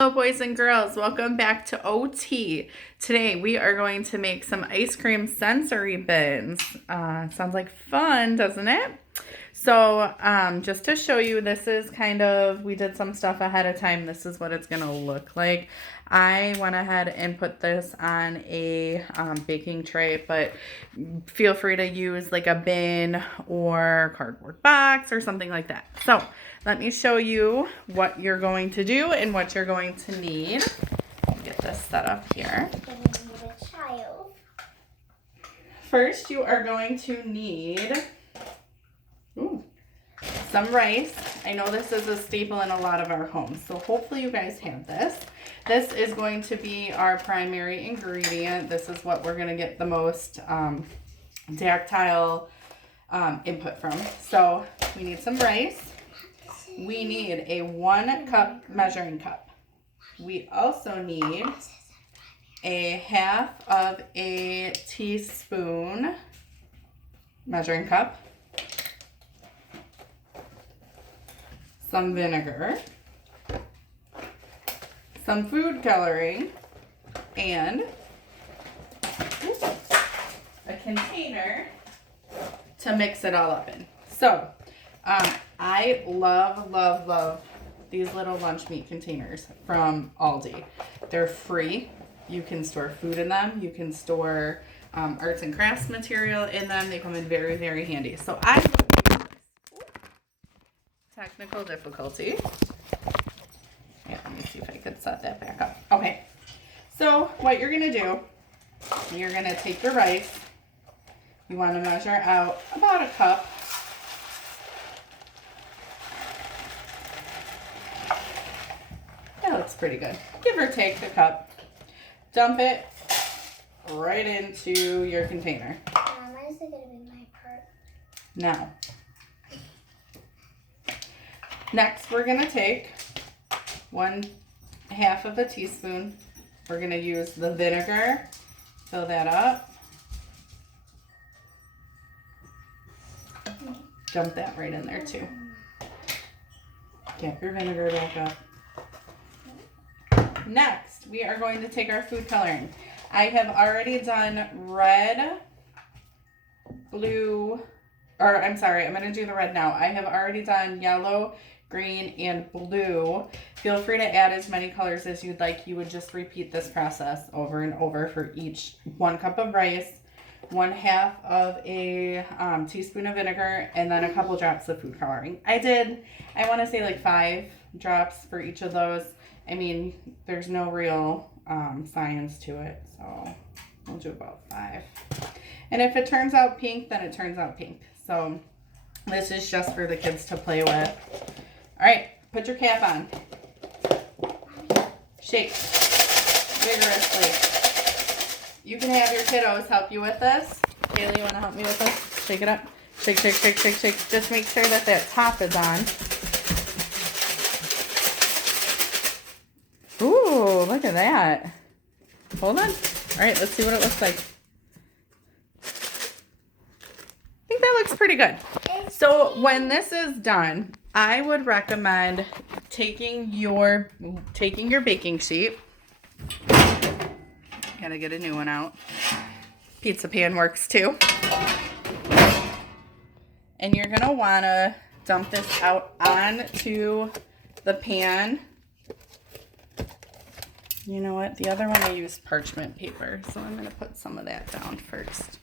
Hello boys and girls, welcome back to OT. Today we are going to make some ice cream sensory bins. Sounds like fun, doesn't it? So just to show you, this is we did some stuff ahead of time. This is what it's gonna look like. I went ahead and put this on a baking tray, but feel free to use like a bin or cardboard box or something like that. So let me show you what you're going to do and what you're going to need. Get this set up here. First, you are going to need some rice. I know this is a staple in a lot of our homes, so hopefully you guys have this. This is going to be our primary ingredient. This is what we're going to get the most tactile input from. So we need some rice. We need a 1 cup measuring cup. We also need a 1/2 of a teaspoon measuring cup, some vinegar, some food coloring, and a container to mix it all up in. So, I love these little lunch meat containers from Aldi. They're free. You can store food in them. You can store arts and crafts material in them. They come in very, very handy. So I technical difficulty. Yeah, let me see if I could set that back up. Okay. So what you're gonna do, you're gonna take your rice. You want to measure out about a cup. That looks pretty good. Give or take the cup. Dump it right into your container. When is it going to be my part? Now. Next, we're going to take 1/2 of a teaspoon. We're going to use the vinegar. Fill that up. Dump that right in there too. Get your vinegar back up. Next, we are going to take our food coloring. I have already done red, blue, I'm going to do the red now. I have already done yellow, green, and blue. Feel free to add as many colors as you'd like. You would just repeat this process over and over for each 1 cup of rice, 1/2 of a teaspoon of vinegar, and then a couple drops of food coloring. I want to say like 5 drops for each of those. I mean, there's no real science to it, so we'll do about 5. And if it turns out pink, then it turns out pink. So this is just for the kids to play with. All right, put your cap on. Shake vigorously. You can have your kiddos help you with this. Kaylee, you want to help me with this? Shake it up. Shake, shake, shake, shake, shake. Just make sure that top is on. Ooh, look at that. Hold on. All right, let's see what it looks like. I think that looks pretty good. So when this is done, I would recommend taking your baking sheet. Gotta get a new one out. Pizza pan works too. And you're gonna wanna dump this out onto the pan. You know what? The other one I used parchment paper, so I'm gonna put some of that down first.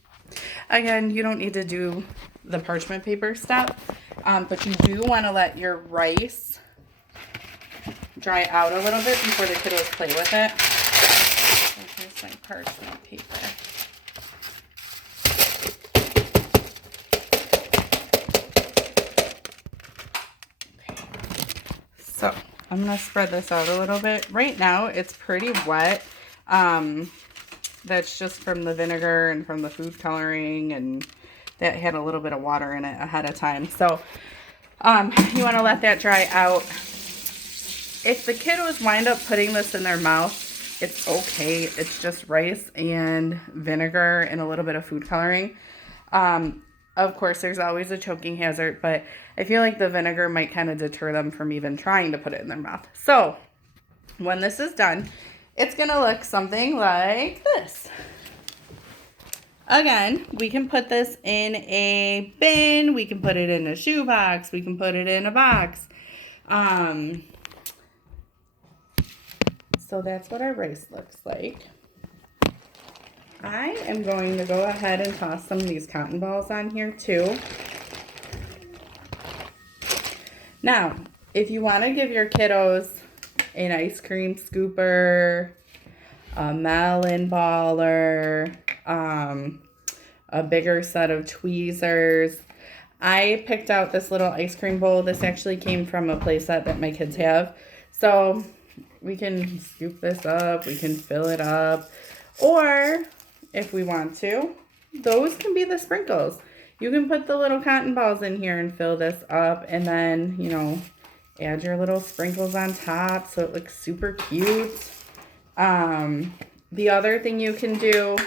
Again, you don't need to do the parchment paper step, but you do want to let your rice dry out a little bit before the kiddos play with it. Here's my parchment paper. Okay. So I'm going to spread this out a little bit. Right now, it's pretty wet. That's just from the vinegar and from the food coloring, and that had a little bit of water in it ahead of time. So you want to let that dry out. If the kiddos wind up putting this in their mouth, it's okay. It's just rice and vinegar and a little bit of food coloring. Of course, there's always a choking hazard, but I feel like the vinegar might kind of deter them from even trying to put it in their mouth. So when this is done, it's going to look something like this. Again, we can put this in a bin, we can put it in a shoebox, we can put it in a box. So that's what our rice looks like. I am going to go ahead and toss some of these cotton balls on here too. Now, if you want to give your kiddos an ice cream scooper, a melon baller, a bigger set of tweezers. I picked out this little ice cream bowl. This actually came from a play set that my kids have. So we can scoop this up, we can fill it up, or if we want to, those can be the sprinkles. You can put the little cotton balls in here and fill this up, and then, you know, add your little sprinkles on top so it looks super cute. The other thing you can do,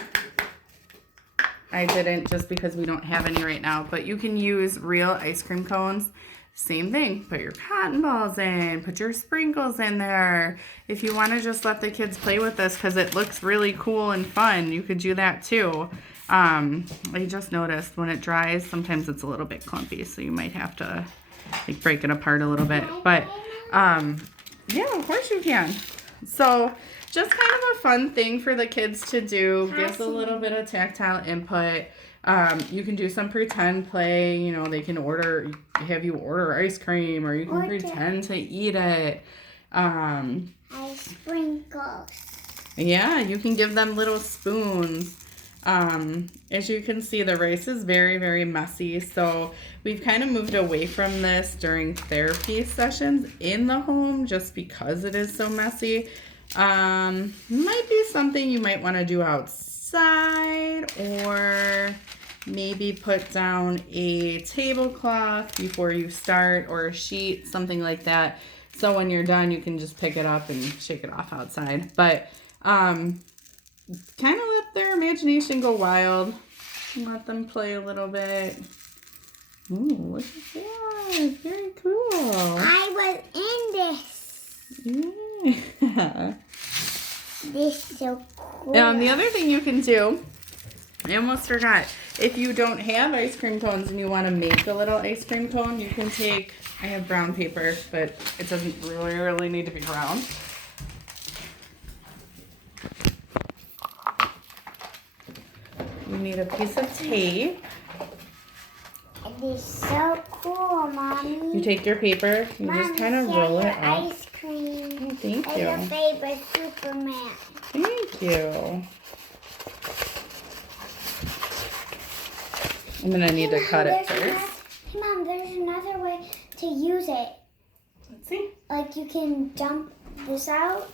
I didn't just because we don't have any right now, but you can use real ice cream cones. Same thing, put your cotton balls in, put your sprinkles in there. If you want to just let the kids play with this because it looks really cool and fun, you could do that too. I just noticed when it dries, sometimes it's a little bit clumpy, so you might have to like break it apart a little bit. But yeah, of course you can. So just kind of a fun thing for the kids to do. Gives a little bit of tactile input. You can do some pretend play. You know, they can have you order ice cream, or you can pretend to eat it. Ice sprinkles. Yeah, you can give them little spoons. As you can see, the rice is very, very messy. So we've kind of moved away from this during therapy sessions in the home just because it is so messy. Might be something you might want to do outside, or maybe put down a tablecloth before you start, or a sheet, something like that. So when you're done, you can just pick it up and shake it off outside. But kind of let their imagination go wild. Let them play a little bit. Ooh, look at that. Very cool. I was in this. Yeah. This is so cool. The other thing you can do, I almost forgot, if you don't have ice cream cones and you want to make a little ice cream cone, you can take, I have brown paper, but it doesn't really need to be brown. You need a piece of tape. This is so cool, Mommy. You take your paper, you just kind of roll it up. Ice cream. Oh, thank It's you. your favorite Superman. Thank you. I'm going to need to cut it first. Hey, Mom, there's another way to use it. Let's see. Like you can dump this out.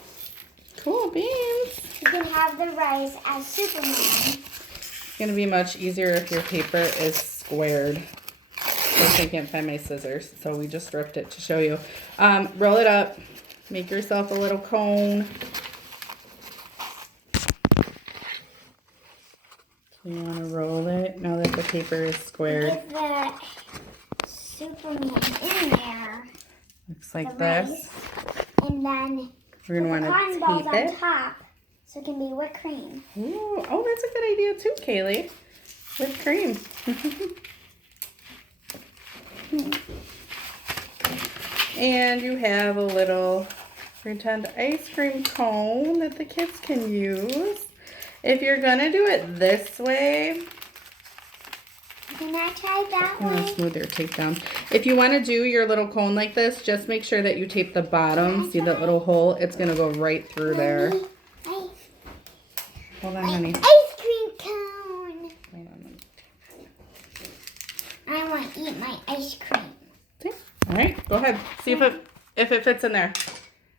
Cool beans. You can have the rice as Superman. It's going to be much easier if your paper is squared. Of I can't find my scissors, so we just ripped it to show you. Roll it up. Make yourself a little cone. So you want to roll it now that the paper is squared. Get the Superman in there. Looks like the this. rice, and then We're going to cotton want balls to on tape it. top, so it can be whipped cream. Ooh, oh, that's a good idea too, Kaylee. Whipped cream. And you have a little pretend ice cream cone that the kids can use. If you're gonna do it this way, Can I try that I'm gonna way? smooth your tape down. If you want to do your little cone like this, just make sure that you tape the bottom. See that little hole? It's gonna go right through there. Mommy, Hold on, my honey. ice cream cone. Wait on. I want to eat my ice cream. See? All right, go ahead. See if it fits in there.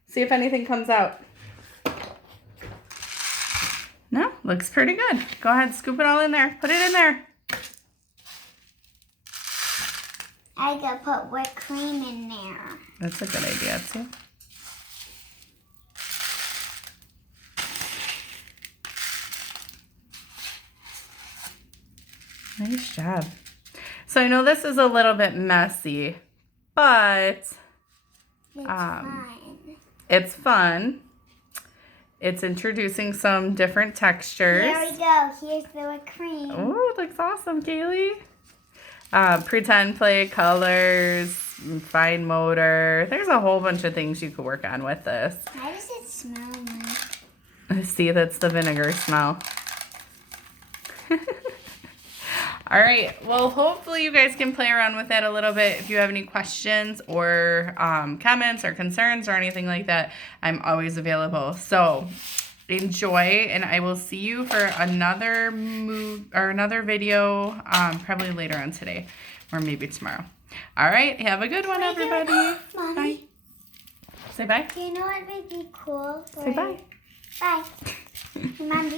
See if anything comes out. No, looks pretty good. Go ahead, scoop it all in there. Put it in there. I could put whipped cream in there. That's a good idea too. Nice job. So I know this is a little bit messy, but It's fine. it's fun. It's introducing some different textures. Here we go. Here's the whipped cream. Oh, it looks awesome, Kaylee. Pretend play, colors, fine motor. There's a whole bunch of things you could work on with this. Why does it smell like? See, that's the vinegar smell. All right, well, hopefully you guys can play around with that a little bit. If you have any questions or comments or concerns or anything like that, I'm always available. So enjoy, and I will see you for another video probably later on today or maybe tomorrow. All right, have a good one, everybody. Mommy, Bye. Say bye. do you know what would be cool? Say bye. Bye. Mom,